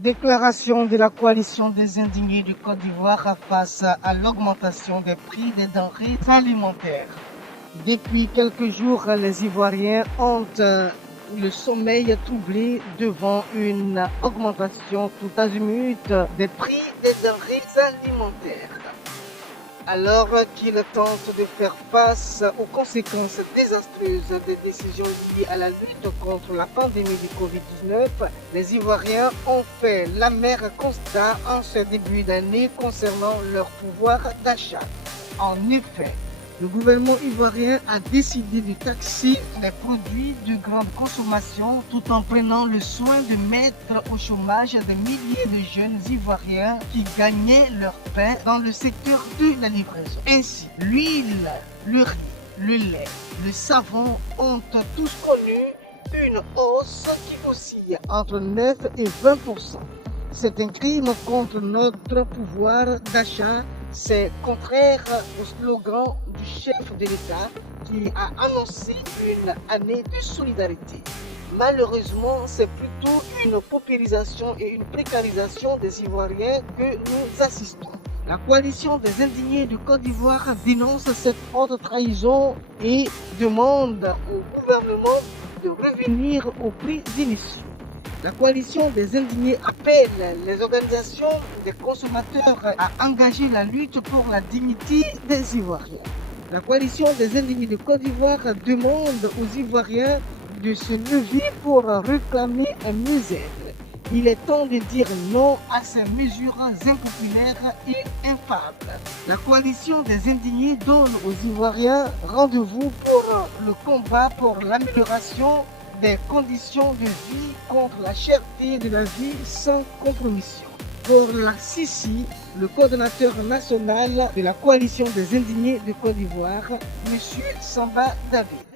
Déclaration de la coalition des indignés du Côte d'Ivoire face à l'augmentation des prix des denrées alimentaires. Depuis quelques jours, les Ivoiriens ont le sommeil troublé devant une augmentation tout azimut des prix des denrées alimentaires. Alors qu'ils tentent de faire face aux conséquences désastreuses des décisions liées à la lutte contre la pandémie du Covid-19, les Ivoiriens ont fait l'amer constat en ce début d'année concernant leur pouvoir d'achat. En effet, le gouvernement ivoirien a décidé de taxer les produits de grande consommation tout en prenant le soin de mettre au chômage des milliers de jeunes Ivoiriens qui gagnaient leur pain dans le secteur de la livraison. Ainsi, l'huile, le riz, le lait, le savon ont tous connu une hausse qui oscille entre 9 et 20%. C'est un crime contre notre pouvoir d'achat. C'est contraire au slogan du chef de l'État qui a annoncé une année de solidarité. Malheureusement, c'est plutôt une paupérisation et une précarisation des Ivoiriens que nous assistons. La coalition des indignés de Côte d'Ivoire dénonce cette haute trahison et demande au gouvernement de revenir aux prix initiaux. La coalition des indignés appelle les organisations des consommateurs à engager la lutte pour la dignité des Ivoiriens. La coalition des indignés de Côte d'Ivoire demande aux Ivoiriens de se lever pour réclamer un mieux-être. Il est temps de dire non à ces mesures impopulaires et infames. La coalition des indignés donne aux Ivoiriens rendez-vous pour le combat pour l'amélioration des conditions de vie contre la cherté de la vie sans compromission. Pour la CICI, le coordonnateur national de la coalition des indignés de Côte d'Ivoire, M. Samba David.